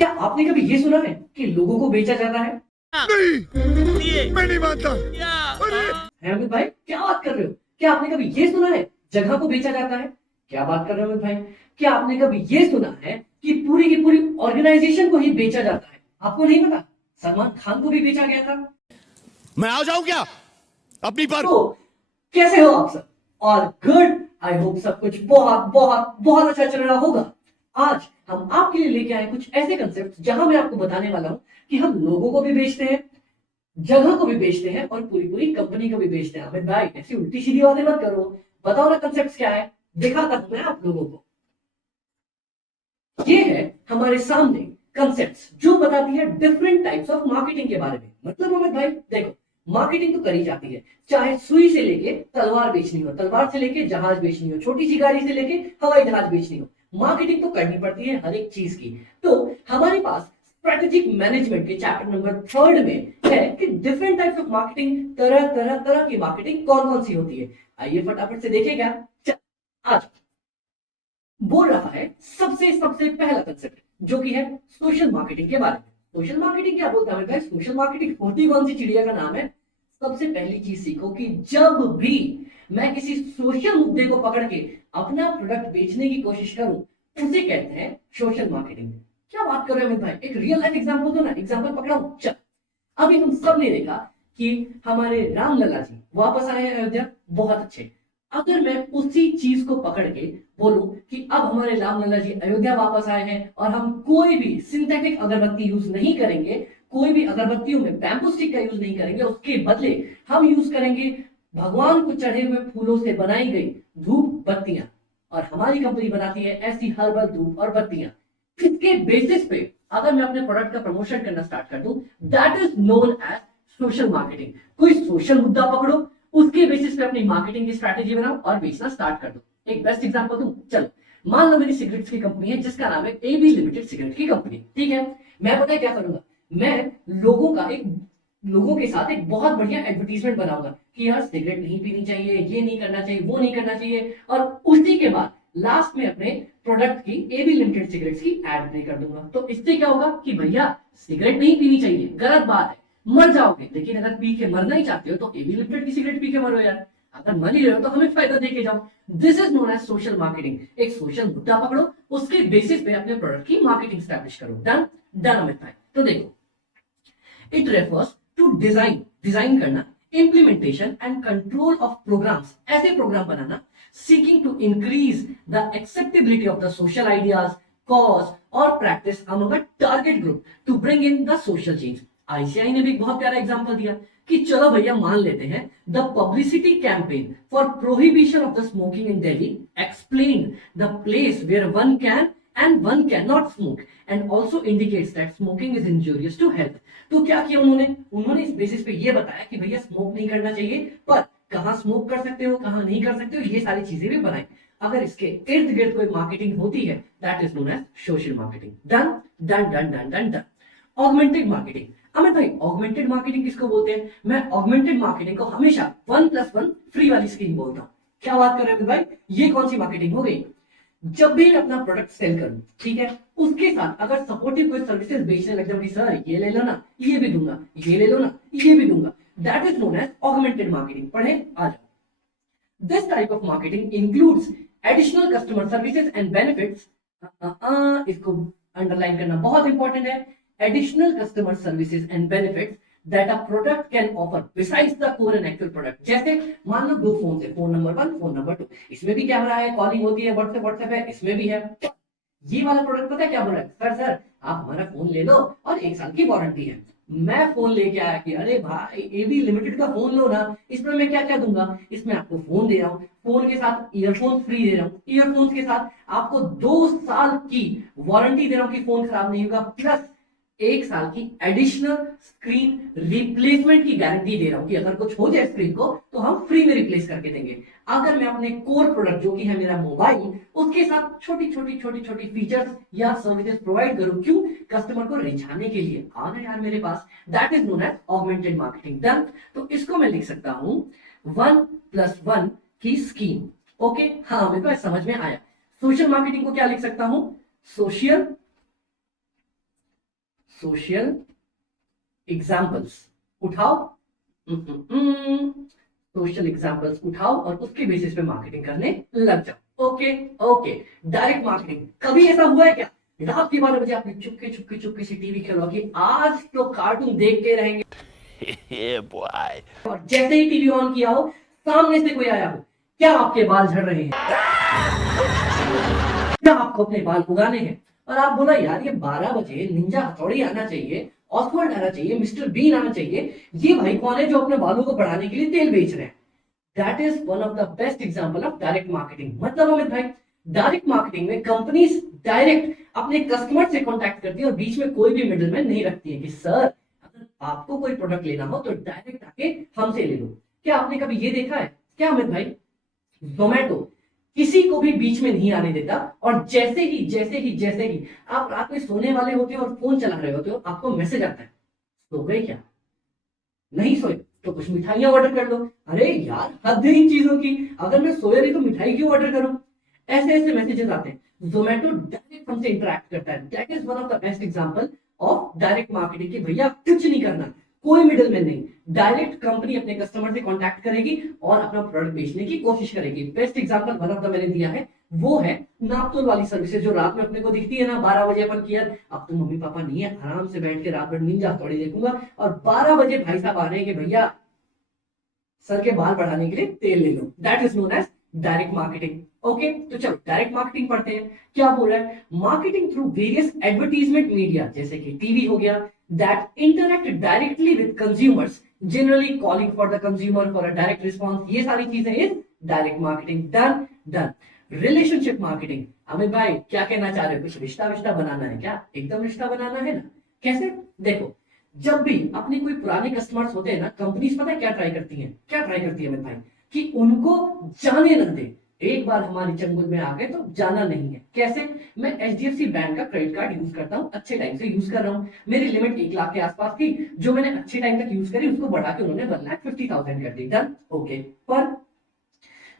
क्या आपने कभी ये सुना है कि लोगों को बेचा जाता है? नहीं, मैं नहीं मानता। है अमित भाई, क्या बात कर रहे हो? क्या आपने कभी ये सुना है जगह को बेचा जाता है? क्या बात कर रहे हो अमित भाई? क्या आपने कभी ये सुना है कि पूरी की पूरी ऑर्गेनाइजेशन को ही बेचा जाता है? आपको नहीं पता? सलमान खान को भी बेचा गया था। मैं आ जाऊं क्या अपनी पर? तो कैसे हो आप सब? और गुड, आई होप सब कुछ बहुत बहुत बहुत अच्छा चल रहा होगा। आज हम आपके लिए लेके आए कुछ ऐसे कंसेप्ट जहां मैं आपको बताने वाला हूं कि हम लोगों को भी बेचते हैं, जगह को भी बेचते हैं और पूरी पूरी कंपनी को भी बेचते हैं। अमित भाई, ऐसी उल्टी सीधी बातें मत करो, बताओ ना कंसेप्ट क्या है, दिखाता हूं मैं आप लोगों को। ये है हमारे सामने कंसेप्ट्स जो बताती है डिफरेंट टाइप्स ऑफ मार्केटिंग के बारे में। मतलब अमित भाई देखो, मार्केटिंग तो करी जाती है, चाहे सुई से लेके तलवार बेचनी हो, तलवार से लेके जहाज बेचनी हो, छोटी सी गाड़ी से लेके हवाई जहाज बेचनी हो, मार्केटिंग तो करनी पड़ती है हर एक चीज की। तो हमारे पास स्ट्रेटेजिक मैनेजमेंट के चैप्टर नंबर 3 में है कि डिफरेंट टाइप्स ऑफ मार्केटिंग, तरह तरह तरह की मार्केटिंग कौन कौन सी होती है। आइए फटाफट से देखेगा। आज बोल रहा है सबसे सबसे पहला कंसेप्ट जो कि है सोशल मार्केटिंग के बारे में। सोशल मार्केटिंग क्या बोलता है भाई? सोशल मार्केटिंग होती कौन सी चिड़िया का नाम है? सबसे पहली चीज सीखो कि जब भी मैं किसी सोशल मुद्दे को पकड़ के अपना प्रोडक्ट बेचने की कोशिश करूं, उसे कहते हैं सोशल मार्केटिंग। क्या बात कर रहे हो अमित भाई? एक रियल लाइफ एग्जांपल दो ना, एग्जांपल पकड़ाओ। चल, अभी हम सब ने देखा कि हमारे राम लला जी वापस आए हैं अयोध्या, बहुत अच्छे। अगर मैं उसी चीज को पकड़ के बोलूं कि अब हमारे राम लला जी अयोध्या वापस आए हैं और हम कोई भी सिंथेटिक अगरबत्ती यूज नहीं करेंगे, कोई भी अगरबत्तियों में बैम्बू स्टिक का यूज नहीं करेंगे, उसके बदले हम यूज करेंगे भगवान को चढ़े हुए फूलों से बनाई गई धूप बत्तियां, और हमारी कंपनी बनाती है ऐसी हर्बल धूप और बत्तियां। इसके बेसिस पे अगर मैं अपने प्रोडक्ट का प्रमोशन करना स्टार्ट कर दूं, that is known as social marketing. कोई सोशल मुद्दा पकड़ो, उसके बेसिस पे अपनी मार्केटिंग की स्ट्रैटेजी बनाओ और बेचना स्टार्ट कर दो। एक बेस्ट एग्जांपल दूं, चलो मान लो मेरी सिगरेट्स की कंपनी है जिसका नाम है एबी लिमिटेड सिगरेट की कंपनी, ठीक है। मैं पता है क्या करूंगा? मैं लोगों के साथ एक बहुत बढ़िया एडवर्टीजमेंट बनाऊंगा कि यार सिगरेट नहीं पीनी चाहिए, ये नहीं करना चाहिए, वो नहीं करना चाहिए, और उसी के बाद लास्ट में अपने प्रोडक्ट की एबी लिमिटेड सिगरेट्स की एड प्ले कर दूंगा। तो इससे क्या होगा कि भैया सिगरेट नहीं पीनी चाहिए, गलत बात है, मर जाओगे, लेकिन अगर पी के मरना ही चाहते हो तो एबी लिमिटेड की सिगरेट पी के मरो यार। अगर मर ही रहे हो तो हमें फायदा दे के जाओ। This is known as social marketing. एक सोशल मुद्दा पकड़ो, उसके बेसिस पे अपने प्रोडक्ट की मार्केटिंग स्टैब्लिश करो। डन डन अमित भाई। तो देखो, इट रेफर्स टू डिजाइन करना, implementation and control of programs, ऐसे प्रोग्राम बनाना seeking to increase the acceptability of the social ideas, cause और practice among a target group to bring in the social change. ICI ने भी एक बहुत प्यारा example दिया कि चलो भैया मान लेते हैं the publicity campaign for prohibition of the smoking in Delhi explain the place where one can and one cannot smoke and also indicates that smoking is injurious to health। तो क्या किया उन्होंने इस बेसिस पे ये बताया कि भैया स्मोक नहीं करना चाहिए, पर कहां स्मोक कर सकते हो, कहां नहीं कर सकते हो, ये सारी चीजें भी बनाई। अगर इसके इर्द गिर्द कोई मार्केटिंग होती है, that is known as social marketing. Done done done done done done. Augmented marketing. Amit भाई, ऑगमेंटेड मार्केटिंग किसको बोलते हैं? मैं ऑगमेंटेड मार्केटिंग को हमेशा 1+1 फ्री वाली स्कीम बोलता हूं। क्या बात कर रहे हैं अमित भाई? ये कौन सी मार्केटिंग हो गई? जब भी अपना प्रोडक्ट सेल करूं, ठीक है, उसके साथ अगर सपोर्टिव कोई सर्विसेज बेचने लग जाऊं कि सर ये ले लो ना, ये भी दूंगा, ये ले लो ना, ये भी दूंगा, that is known as augmented marketing. पढ़े आ जाओ। This type of marketing includes additional customer services and benefits. इसको अंडरलाइन करना बहुत इंपॉर्टेंट है। Additional customer services and benefits that a product can offer besides the core and actual product। जैसे मान लो दो फोन है, फोन नंबर 1, फोन नंबर 2, इसमें भी कैमरा है, कॉलिंग होती है, व्हाट्सएप है, इसमें भी है। ये वाला प्रोडक्ट पता है क्या बोल रहा है? सर आप हमारा फोन ले लो और 1 साल की वारंटी है। मैं फोन लेके आया कि अरे भाई एबी लिमिटेड का फोन लो ना, इसमें मैं क्या क्या दूंगा? इसमें आपको फोन दे रहा हूँ, फोन के साथ ईयरफोन फ्री दे रहा हूँ, ईयरफोन्स के साथ आपको 2 साल की वारंटी दे रहा हूँ कि फोन खराब नहीं होगा, प्लस 1 साल की एडिशनल स्क्रीन रिप्लेसमेंट की गारंटी दे रहा हूं कि अगर कुछ हो जाए स्क्रीन को तो हम फ्री में रिप्लेस करके देंगे। अगर मैं अपने कोर प्रोडक्ट जो कि है मेरा मोबाइल, उसके साथ छोटी छोटी फीचर्स या सर्विसेज प्रोवाइड करूं, क्यों? कस्टमर को रिझाने के लिए। आ ना यार मेरे पास, that is known as augmented marketing. Done. तो इसको मैं लिख सकता हूं 1+1 की स्कीम। ओके, हाँ मेरे पास समझ में आया। सोशल मार्केटिंग को क्या लिख सकता हूं? सोशल सोशल एग्जाम्पल्स उठाओ, सोशल एग्जाम्पल्स उठाओ और उसके बेसिस पे मार्केटिंग करने लग जाओ। Okay okay, direct marketing. कभी ऐसा हुआ है क्या रात के 12 बजे आपने चुपके चुपके चुपके से टीवी खोला कि आज तो कार्टून देखते रहेंगे और जैसे ही टीवी ऑन किया हो सामने से कोई आया हो, क्या आपके बाल झड़ रहे हैं, क्या आपको अपने बाल उगाने हैं और आप बोला यार ये 12 बजे निंजा हथौड़ी आना चाहिए, ऑसवर्ड आना चाहिए, मिस्टर बीन आना चाहिए, ये भाई कौन है जो अपने बालों को बढ़ाने के लिए तेल बेच रहे हैं। That is one of the best example of direct marketing. मतलब अमित भाई डायरेक्ट मार्केटिंग में कंपनीज डायरेक्ट अपने कस्टमर से कांटेक्ट करती है और बीच में कोई भी मिडलमैन नहीं रखती है कि सर अगर आपको कोई प्रोडक्ट लेना हो तो डायरेक्ट आके हमसे ले लो। क्या आपने कभी ये देखा है क्या अमित भाई, जोमेटो किसी को भी बीच में नहीं आने देता और जैसे ही आप रात में सोने वाले होते हो और फोन चला रहे होते हो आपको मैसेज आता है सो गए क्या, नहीं सोए तो कुछ मिठाइयां ऑर्डर कर लो। अरे यार हद है इन चीजों की, अगर मैं सोया नहीं तो मिठाई क्यों ऑर्डर करूं। ऐसे ऐसे मैसेजेस आते हैं। जोमेटो डायरेक्ट हमसे इंटरेक्ट करता है। That is one of the best example of direct marketing कि भैया कुछ नहीं करना, कोई मिडलमैन नहीं, डायरेक्ट कंपनी अपने कस्टमर से कांटेक्ट करेगी और अपना प्रोडक्ट बेचने की कोशिश करेगी। Best example one of the मैंने दिया है वो है नापतोल वाली सर्विसेज जो रात में अपने को दिखती है ना 12 बजे अपन किया अब तो मम्मी पापा नहीं है, आराम से बैठ के रात भर निंजा हथौड़ी देखूंगा और 12 बजे भाई साहब आ रहे हैं कि भैया सर के बाल बढ़ाने के लिए तेल ले लो। That is known as direct marketing. Okay तो चलो डायरेक्ट मार्केटिंग पढ़ते हैं। क्या बोल रहा है, marketing through various advertisement media जैसे कि टीवी हो गया that interact directly with consumers generally calling for the consumer for a direct response, ये सारी चीजें is direct marketing. Done done. Relationship marketing, Amit भाई क्या कहना चाह रहे हो, कुछ रिश्ता विश्ता बनाना है क्या, एकदम रिश्ता बनाना है ना। कैसे, देखो जब भी अपने कोई पुराने कस्टमर्स होते हैं ना कंपनीज पता है क्या ट्राई करती है, क्या ट्राई करती है अमित भाई कि उनको जाने न दे। एक बार हमारी चंगुल में आ गए तो जाना नहीं है। कैसे, मैं एचडीएफसी बैंक का क्रेडिट कार्ड यूज करता हूं, अच्छे टाइम से यूज कर रहा हूं, मेरी लिमिट 1 लाख के आसपास थी, जो मैंने अच्छे टाइम तक यूज करी उसको बढ़ा के उन्होंने 1,50,000 कर दी। Done okay. पर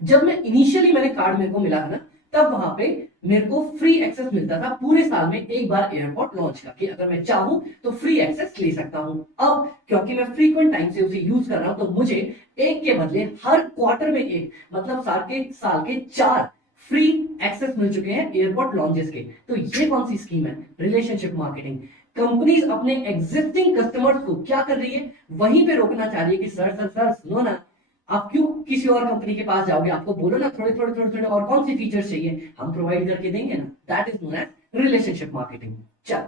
जब मैंने कार्ड मेरे को मिला था ना तब वहां पे मेरे को फ्री एक्सेस मिलता था पूरे साल में एक बार एयरपोर्ट लॉन्च का, कि अगर मैं चाहूं तो फ्री एक्सेस ले सकता हूं। अब क्योंकि मैं फ्रीक्वेंट टाइम से उसे यूज कर रहा हूं तो मुझे एक के बदले हर क्वार्टर में एक, मतलब साल के 4 फ्री एक्सेस मिल चुके हैं एयरपोर्ट लॉन्चेस के। तो ये कौन सी स्कीम है, रिलेशनशिप मार्केटिंग। कंपनीज अपने एग्जिस्टिंग कस्टमर्स को क्या कर रही है, वहीं पे रोकना चाह रही है कि सर सुनो ना, आप क्यों किसी और कंपनी के पास जाओगे, आपको बोलो ना थोड़े और कौन सी फीचर्स चाहिए, हम प्रोवाइड करके देंगे ना। That is known as relationship marketing. चल,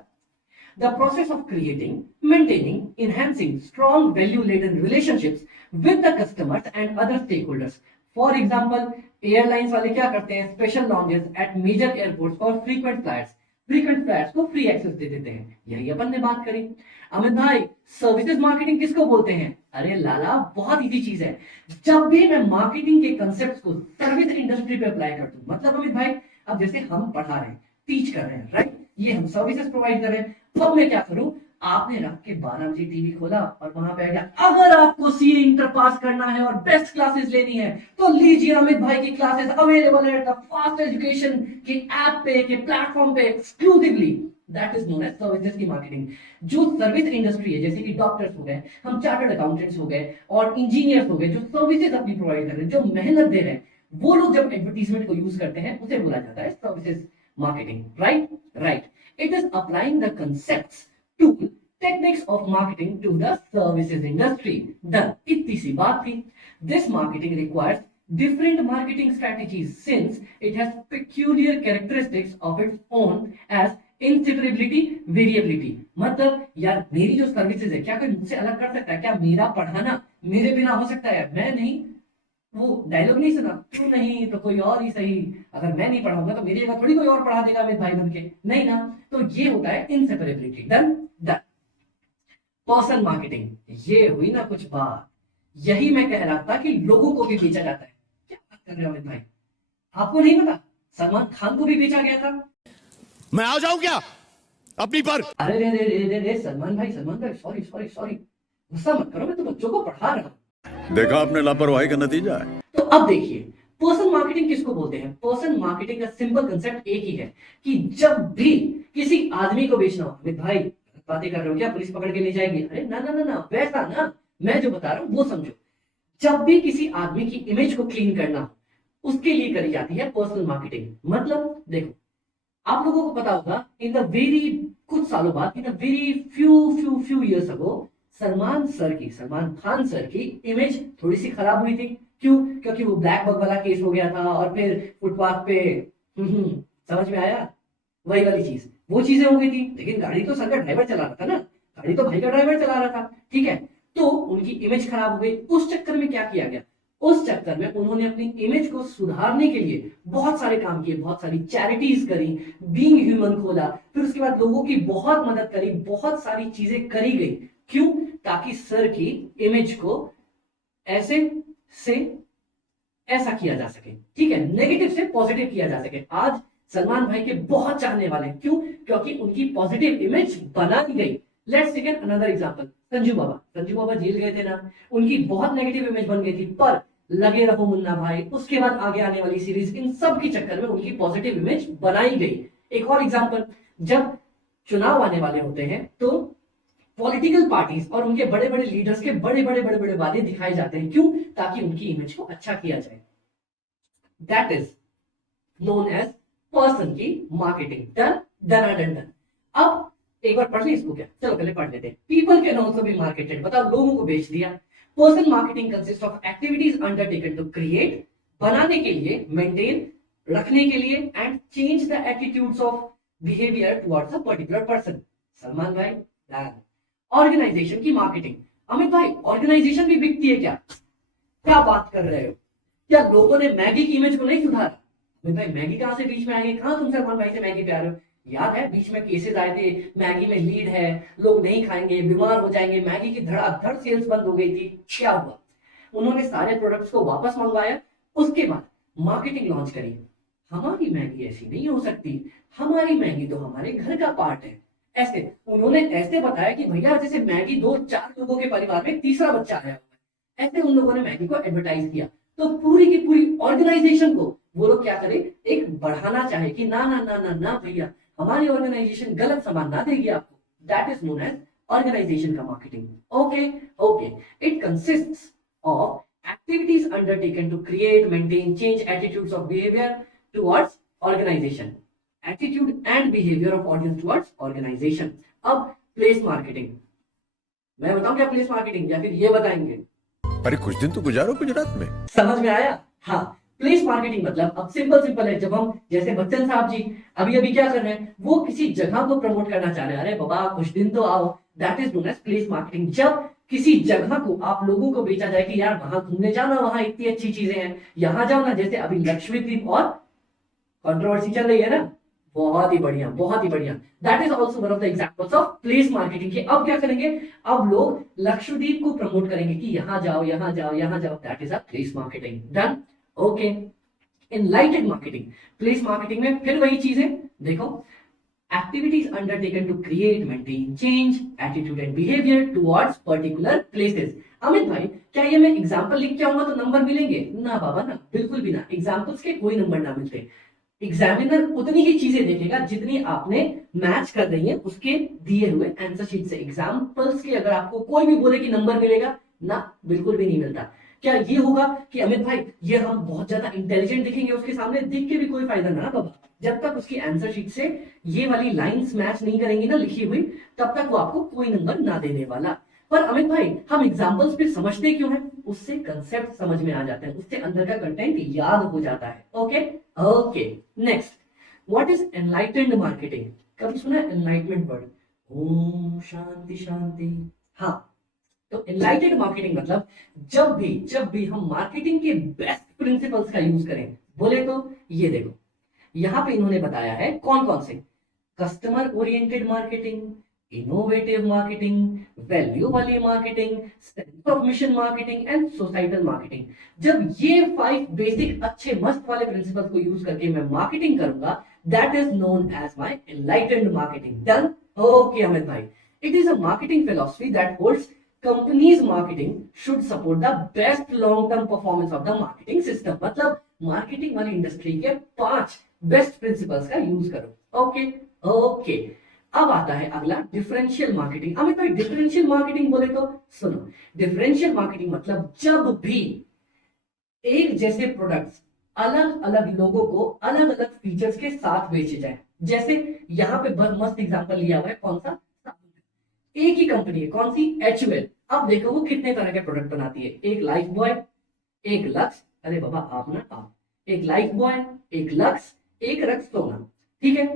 the process of creating, maintaining, enhancing strong value laden relationships with the customers and other stakeholders. For example airlines वाले क्या करते हैं, special lounges at major airports for frequent flights को free access दे देते हैं। यही अपन ने बात करी। अमित भाई सर्विसेज मार्केटिंग किसको बोलते हैं, अरे लाला बहुत इजी चीज है। जब भी मैं मार्केटिंग के कंसेप्ट को सर्विस इंडस्ट्री पे अप्लाई कर दूं, मतलब अमित भाई अब जैसे हम पढ़ा रहे हैं, टीच कर रहे हैं, राइट, ये हम सर्विसेज प्रोवाइड कर रहे हैं, तो मैं क्या करूं, आपने रात के 12 बजे टीवी खोला और वहां पे आ गया, अगर आपको सीए इंटर पास करना है और बेस्ट क्लासेस लेनी है तो लीजिए अमित भाई की क्लासेस अवेलेबल है फास्ट एजुकेशन के ऐप पे, के प्लेटफॉर्म पे exclusively. That is known as services की मार्केटिंग। जो सर्विस इंडस्ट्री है जैसे कि डॉक्टर्स हो गए, हम चार्टर्ड अकाउंटेंट्स हो गए और इंजीनियर्स हो गए, जो सर्विसेज अपनी प्रोवाइड कर रहे हैं, जो मेहनत दे रहे हैं, वो लोग जब एडवर्टीजमेंट को यूज करते हैं उसे बोला जाता है services marketing. Right. It is applying the concepts to techniques of marketing to the services industry. Done. इतनी सी बात थी। This marketing requires different marketing strategies since it has peculiar characteristics of its own as inseparability, variability. मतलब यार मेरी जो services है क्या कोई मुझसे अलग कर सकता है, क्या मेरा पढ़ाना मेरे बिना हो सकता है, मैं नहीं, वो डायलॉग नहीं सुना, क्यों नहीं तो कोई और ही सही, अगर मैं नहीं पढ़ाऊंगा तो मेरी जगह थोड़ी कोई और पढ़ा देगा मेरे भाई बन के, नहीं ना। तो ये होता है inseparability. Done done. Person marketing, ये हुई ना कुछ बात, यही मैं कह रहा था कि लोगों को भी बेचा जाता है। क्या बात कर रहे हो अमित भाई, आपको नहीं पता सलमान खान को भी बेचा गया था। मैं आ जाऊं क्या अपनी पर, अरे रे रे रे रे रे सलमान भाई सॉरी, गुस्सा मत करो, मैं तो बच्चों को पढ़ा रहा हूं। देखा आपने लापरवाही का नतीजा है। तो अब देखिए पर्सन मार्केटिंग किसको बोलते हैं। पर्सन मार्केटिंग का सिंपल कंसेप्ट एक ही है कि जब भी किसी आदमी को बेचना हो, अमित भाई बातें कर रहे हो क्या, पुलिस पकड़ के ले जाएगी? अरे ना ना ना ना, वैसा ना, मैं जो बता रहा हूं वो समझो। जब भी किसी आदमी की इमेज को क्लीन करना हो, उसके लिए करी जाती है पर्सनल मार्केटिंग। मतलब देखो, आप लोगों को पता होगा, इन द वेरी कुछ सालों बाद, in the very few years ago, Salman Khan sir की इमेज थोड़ी सी खराब हुई थी। क्यों? क्योंकि वो ब्लैक बग वाला केस हो गया था, और फिर फुटपाथ पे समझ में आया, वही वाली चीज, वो चीजें हो गई थी। लेकिन गाड़ी तो सर का ड्राइवर चला रहा था ना, गाड़ी तो भाई का ड्राइवर चला रहा था, ठीक है। तो उनकी इमेज खराब हो गई। उस चक्कर में क्या किया गया, उस चक्कर में उन्होंने अपनी इमेज को सुधारने के लिए बहुत सारे काम किए, बहुत सारी चैरिटीज करी, बीइंग ह्यूमन खोला, फिर उसके बाद लोगों की बहुत मदद करी, बहुत सारी चीजें करी गई। क्यों? ताकि सर की इमेज को ऐसे से ऐसा किया जा सके, ठीक है, नेगेटिव से पॉजिटिव किया जा सके। आज सलमान भाई के बहुत चाहने वाले हैं। क्यों? क्योंकि उनकी पॉजिटिव इमेज बना दी गई। Let's take another example, Sanju Baba jail गए थे ना, उनकी बहुत नेगेटिव इमेज बन गई थी, पर लगे रहो मुन्ना भाई, उसके बाद आगे आने वाली सीरीज, इन सब के चक्कर में उनकी पॉजिटिव इमेज बनाई गई। एक और एग्जांपल, जब चुनाव आने वाले होते हैं तो पॉलिटिकल पार्टीज और उनके बड़े बड़े लीडर्स के बड़े बड़े वादे दिखाए जाते हैं। क्यों? ताकि उनकी इमेज को अच्छा किया जाए। That is known as person की marketing. Done done done done. अब एक बार पढ़ ले इसको क्या, चलो पहले पढ़ लेते हैं। People can also be marketed, बताओ, लोगों को बेच दिया। Person marketing consist of activities undertaken to create, बनाने के लिए, मेंटेन, रखने के लिए, and change the attitudes of behaviour towards a particular person. Salman भाई, डन। ऑर्गेनाइजेशन की मार्केटिंग, अमित भाई ऑर्गेनाइजेशन भी बिकती है क्या? क्या बात कर रहे हो? क्या लोगों ने मैगी की इमेज को नहीं सुधारा? अमित भाई मैगी कहां से बीच में आ गई? कहां तुम सलमान भाई से मैगी पे आ रहे हो? याद है बीच में केसेस आए थे, मैगी में लीड है, लोग नहीं खाएंगे, बीमार हो जाएंगे, मैगी की धड़ाधड़ सेल्स बंद हो गई थी। क्या हुआ? उन्होंने सारे प्रोडक्ट्स को वापस मंगवाया, उसके बाद मार्केटिंग लॉन्च करी। हमारी मैगी ऐसी नहीं हो सकती, हमारी मैगी तो हमारे घर का पार्ट है। ऐसे उन्होंने ऐसे बताया कि भैया जैसे मैगी 2-4 लोगों के परिवार में तीसरा बच्चा आया हुआ है। ऐसे उन लोगों ने मैगी को एडवर्टाइज किया। तो पूरी की पूरी ऑर्गेनाइजेशन को वो लोग क्या करे, एक बढ़ाना चाहे कि ना ना ना ना ना भैया, हमारी ऑर्गेनाइजेशन गलत सामान ना देगी आपको। That is known as organization का marketing. Okay okay, it consists of activities undertaken to create, maintain, change attitudes of behavior towards organization. Attitude and behavior of audience towards organization. अब प्लेस मार्केटिंग, मैं बताऊं क्या place marketing, या फिर ये बताएंगे? अरे कुछ दिन तो गुजारो गुजरात में। समझ में आया? हाँ, प्लेस मार्केटिंग मतलब अब सिंपल है, जब हम जैसे बच्चन साहब जी अभी अभी क्या कर रहे हैं, वो किसी जगह को प्रमोट करना चाह रहे हैं। अरे बाबा कुछ दिन तो आओ, that is known as place marketing. जब किसी जगह को आप लोगों को बेचा जाए कि यार वहां घूमने जाना, वहां इतनी अच्छी चीजें हैं, यहां जाओ ना। जैसे अभी लक्षद्वीप और कंट्रोवर्सी चल रही है ना, बहुत ही बढ़िया, बहुत ही बढ़िया। That is also one of the examples of place marketing के। अब क्या करेंगे, अब लोग लक्षद्वीप को प्रमोट करेंगे कि यहां जाओ यहां जाओ यहां जाओ। That is a place marketing. Done. Okay, enlightened marketing, place marketing में फिर वही चीजें देखो, activities undertaken to create, maintain, change attitude and behaviour towards particular places. Amit भाई क्या ये मैं एग्जांपल लिख के आऊंगा तो नंबर मिलेंगे? ना बाबा ना, बिल्कुल भी ना, एग्जांपल्स के कोई नंबर ना मिलते। एग्जामिनर उतनी ही चीजें देखेगा जितनी आपने मैच कर रही है उसके दिए हुए आंसर शीट से। एग्जांपल्स के अगर आपको कोई भी बोले कि नंबर मिलेगा, ना, बिल्कुल भी नहीं मिलता। क्या ये होगा कि अमित भाई ये हम बहुत ज्यादा इंटेलिजेंट दिखेंगे उसके सामने? दिख के भी कोई फायदा ना बाबा, जब तक उसकी आंसर शीट से ये वाली लाइंस मैच नहीं करेंगी ना लिखी हुई, तब तक वो आपको कोई नंबर ना देने वाला। पर अमित भाई हम एग्जांपल्स फिर समझते क्यों हैं? उससे कंसेप्ट समझ में आ जाते हैं, उससे अंदर का कंटेंट याद हो जाता है। Okay okay, next, what is enlightened marketing? कभी सुना है एनलाइटमेंट वर्ड? ओम शांति शांति। हाँ, तो एनलाइटेड मार्केटिंग मतलब जब भी हम मार्केटिंग के बेस्ट प्रिंसिपल्स का यूज करें, बोले तो ये देखो, यहां पे इन्होंने बताया है कौन कौन से: customer oriented marketing, innovative marketing, value वाली marketing, sense of mission marketing and societal marketing. जब ये 5 बेसिक अच्छे मस्त वाले प्रिंसिपल्स को यूज करके मैं मार्केटिंग करूंगा, that is known as my enlightened marketing. Done. Okay Amit भाई, it is a marketing philosophy that holds companies marketing should support the best long term performance of the marketing system. मतलब marketing वाली industry के 5 best principles का use करो। Okay okay, अब आता है अगला डिफरेंशियल मार्केटिंग। अमित भाई डिफरेंशियल मार्केटिंग बोले तो सुनो, डिफरेंशियल मार्केटिंग मतलब जब भी एक जैसे प्रोडक्ट्स अलग अलग लोगों को अलग अलग फीचर्स के साथ बेचे जाए। जैसे यहाँ पे मस्त एग्जांपल लिया हुआ है, कौन सा, एक ही कंपनी है, कौन सी, HUL। अब देखो वो कितने तरह के प्रोडक्ट बनाती है, एक लाइफ बॉय, एक लक्स, अरे बाबा आप ना आप, एक लाइफ बॉय, एक लक्स, एक रक्सोना, ठीक है।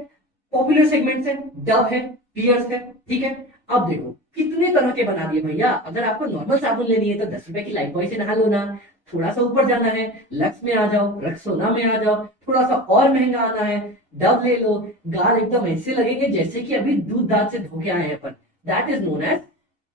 पॉपुलर सेगमेंट है, डव है, पियर्स है, ठीक है। अब देखो कितने तरह के बना दिए भैया। अगर आपको नॉर्मल साबुन लेनी है तो 10 रुपए की लाइफ बॉय से नहा लो ना, थोड़ा सा ऊपर जाना है लक्स में आ जाओ, रक्सोना में आ जाओ, थोड़ा सा और महंगा आना है डव ले लो। गाल एकदम ऐसे लगेंगे जैसे कि अभी दूध दांत से धो के आए हैं अपन। That is known as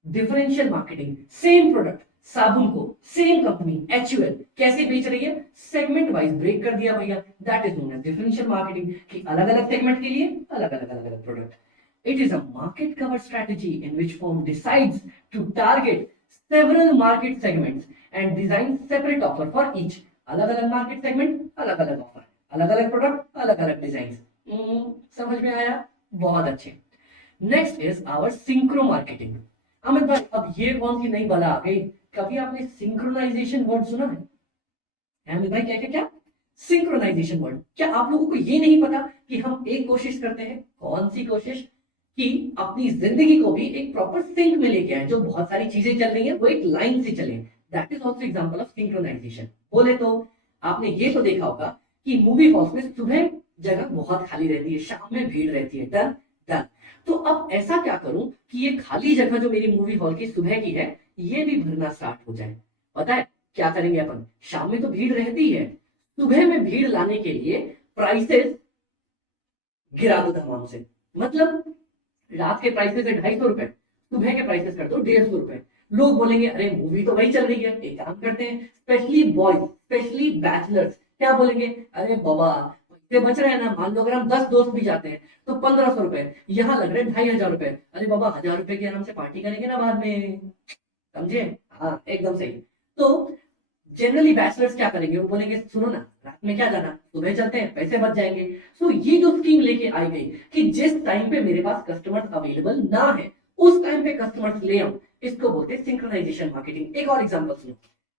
differential marketing. Same product साबुन को सेम कंपनी HUL कैसे बेच रही है, सेगमेंट वाइज ब्रेक कर दिया भैया। That is known as differential marketing कि अलग अलग सेगमेंट के लिए अलग अलग product. It is a market cover strategy in which firm decides to target several market segments and design separate offer for each। अलग अलग मार्केट सेगमेंट, अलग अलग ऑफर, अलग अलग प्रोडक्ट, अलग अलग डिजाइन। समझ में आया, बहुत अच्छे। Next is our synchro marketing. Amit भाई अब ये कौन सी नई बला आ गई, कभी आपने सिंक्रोनाइजेशन वर्ड सुना है? अमित भाई क्या क्या क्या, सिंक्रोनाइजेशन वर्ड। क्या आप लोगों को ये नहीं पता कि हम एक कोशिश करते हैं, कौन सी कोशिश, कि अपनी जिंदगी को भी एक प्रॉपर सिंक में लेके आए, जो बहुत सारी चीजें चल रही हैं वो एक लाइन से चले। That is also example of synchronisation. बोले तो आपने ये तो देखा होगा कि मूवी हॉल्स में सुबह जगह बहुत खाली रहती है, शाम में भीड़ रहती है, डन डन। तो अब ऐसा क्या करूं कि ये खाली जगह जो मेरी मूवी हॉल की सुबह की है ये भी भरना स्टार्ट हो जाए। पता है क्या करेंगे अपन, शाम में तो भीड़ रहती है, सुबह में भीड़ लाने के लिए प्राइसेस गिरा दो तमाम से। मतलब रात के प्राइसेस है 250 रुपए, सुबह के प्राइसेस कर दो 150 रुपए। लोग बोलेंगे अरे मूवी तो वही चल रही है, एक काम करते हैं, स्पेशली बॉयज, स्पेशली बैचलर्स क्या बोलेंगे, अरे बाबा पैसे बच रहे हैं ना, मान लो अगर हम 10 दोस्त भी जाते हैं तो 1500 रुपए, यहाँ लग रहे हैं 2500 रुपए, अरे बाबा 1000 रुपए की आराम से पार्टी करेंगे ना बाद में, समझे? हाँ एकदम सही। तो जनरली बैचलर्स क्या करेंगे, वो बोलेंगे सुनो ना रात में क्या जाना, सुबह चलते हैं पैसे बच जाएंगे। सो ये जो स्कीम लेके आई गई कि जिस टाइम पे मेरे पास कस्टमर्स अवेलेबल ना है उस टाइम पे कस्टमर्स ले आऊं, इसको बोलते हैं सिंक्रोनाइजेशन मार्केटिंग। एक और एग्जांपल सुनो,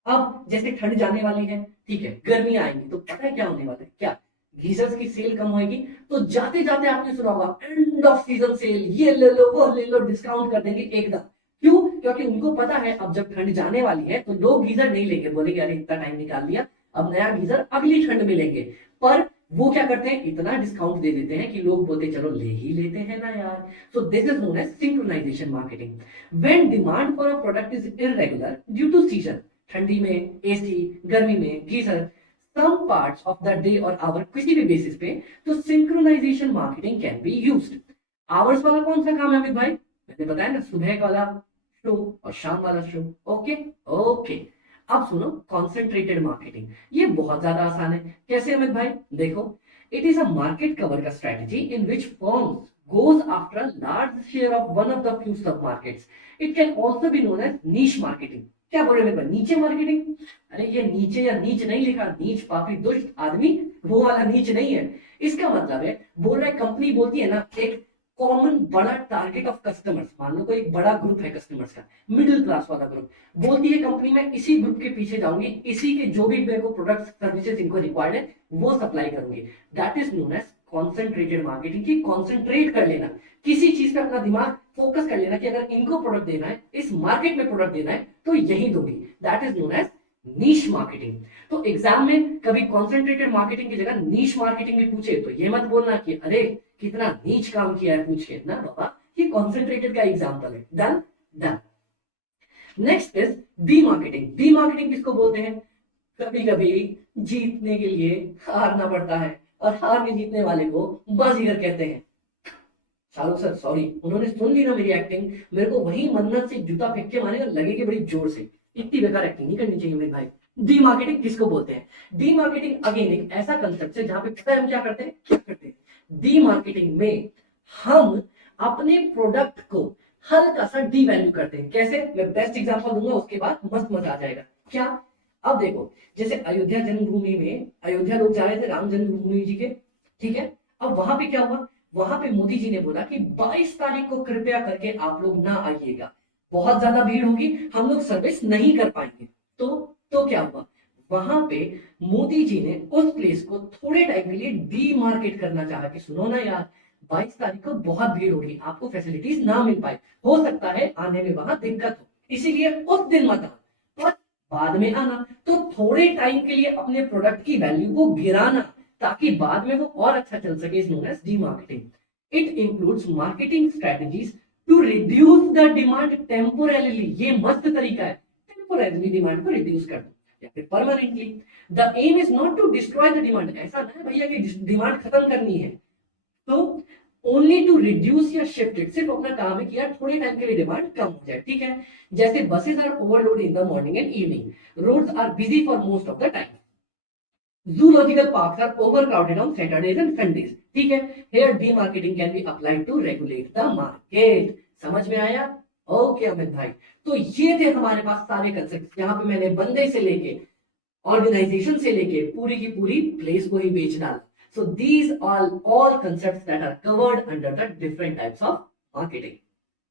अब जैसे ठंड जाने वाली है, ठीक है, गर्मी आएंगी तो पता है क्या होने वाला है, क्या गीजर्स की सेल कम होगी, तो जाते जाते आपने सुना होगा एंड ऑफ सीजन सेल, ये ले लो वो ले लो, डिस्काउंट कर देंगे एकदम। क्यों? क्योंकि उनको पता है अब जब ठंड जाने वाली है तो लोग गीजर नहीं लेंगे, बोलेंगे अरे इतना टाइम निकाल लिया, अब नया गीजर अगली ठंड में लेंगे। पर वो क्या करते हैं, इतना डिस्काउंट दे देते हैं कि लोग बोलते चलो ले ही लेते हैं ना यार। So this is known as synchronisation marketing. When demand for a product is irregular due to season, ठंडी में एसी, गर्मी में geyser, some parts of the day और आवर किसी भी बेसिस पे, तो synchronisation marketing can be used. Hours वाला कौन सा काम है अमित भाई, मैंने बताया ना, सुबह वाला शो और शाम वाला शो। ओके ओके, अब सुनो कॉन्सेंट्रेटेड मार्केटिंग, ये बहुत ज्यादा आसान है। कैसे अमित भाई, देखो it is a market cover का strategy in which firms goes after a large share of one of the few sub markets. It can also be known as niche marketing। क्या बोल रहे हैं, नीचे मार्केटिंग? अरे ये नीचे या नीच नहीं लिखा, नीच पापी दुष्ट आदमी, वो वाला नीच नहीं है। इसका मतलब है, बोल रहा है कंपनी बोलती है ना एक कॉमन बड़ा टारगेट ऑफ कस्टमर्स, मान लो कोई एक बड़ा ग्रुप है कस्टमर्स का, मिडिल क्लास वाला ग्रुप, बोलती है कंपनी में इसी ग्रुप के पीछे जाऊंगी, इसी के जो भी मेरे को प्रोडक्ट्स सर्विसेज इनको रिक्वायर्ड है वो सप्लाई करूंगी। That is known as concentrated marketing. की कॉन्सेंट्रेट कर लेना, किसी चीज पे अपना दिमाग फोकस कर लेना कि अगर इनको प्रोडक्ट देना है, इस मार्केट में प्रोडक्ट देना है तो यही दूंगी। That is known as niche marketing. तो एग्जाम में कभी कॉन्सेंट्रेटेड मार्केटिंग की जगह नीश मार्केटिंग भी पूछे तो ये मत बोलना कि अरे कितना नीच काम किया है पूछ के ना बाबा, ये कॉन्सेंट्रेटेड का एग्जांपल है। Done done. Next is D marketing. D marketing किसको बोलते हैं, कभी कभी जीतने के लिए हारना पड़ता है और हार में जीतने वाले को बाजीगर कहते हैं। शाहरुख सर सॉरी, उन्होंने सुन ली ना मेरी एक्टिंग, मेरे को वही मन्नत से जूता फेंक के मारेगा, लगेगी बड़ी जोर से। इतनी बेकार एक्टिंग नहीं करनी चाहिए मेरे भाई। डी मार्केटिंग किसको बोलते हैं, डी मार्केटिंग अगेन एक ऐसा कंसेप्ट है जहां पे पता है हम क्या करते हैं, डी मार्केटिंग में हम अपने प्रोडक्ट को हल्का सा डी वैल्यू करते हैं। कैसे, मैं बेस्ट एग्जांपल दूंगा उसके बाद मस्त मजा आ जाएगा। क्या, अब देखो जैसे अयोध्या जन्मभूमि में, अयोध्या लोग जा रहे थे राम जन्मभूमि जी के, ठीक है, अब वहां पे क्या हुआ, वहां पे मोदी जी ने बोला कि 22 तारीख को कृपया करके आप लोग ना आइएगा, बहुत ज्यादा भीड़ होगी, हम लोग सर्विस नहीं कर पाएंगे। तो क्या हुआ, वहां पे मोदी जी ने उस प्लेस को थोड़े टाइम के लिए डीमार्केट करना चाहा कि सुनो ना यार, 22 तारीख को बहुत भीड़ होगी, आपको फैसिलिटीज ना मिल पाए, हो सकता है आने में वहां दिक्कत हो, इसीलिए उस दिन मत आना, पर बाद में आना। तो थोड़े टाइम के लिए अपने प्रोडक्ट की वैल्यू को गिराना ताकि बाद में वो और अच्छा चल सके, is known as demarketing. It includes marketing strategies to reduce the demand temporarily, ये मस्त तरीका है, टेम्पोरली डिमांड को रिड्यूस कर दो या फिर permanently. The aim is not to destroy the demand, ऐसा ना है भैया कि डिमांड खत्म करनी है, तो ओनली टू रिड्यूस या शिफ्ट इट, सिर्फ अपना काम है कि यार थोड़े टाइम के लिए डिमांड कम हो जाए, ठीक है। जैसे buses are overload in the morning and evening, roads are busy for most of the time, zoological parks are overcrowded on Saturdays and Sundays, ठीक है। Here demarketing can be applied to regulate the market, समझ में आया? Okay Amit भाई, तो ये थे हमारे पास सारे कंसेप्ट, यहाँ पे मैंने बंदे से लेके ऑर्गेनाइजेशन से लेके पूरी की पूरी प्लेस को ही बेच डाला। So these are all concepts that are covered under the different types of marketing.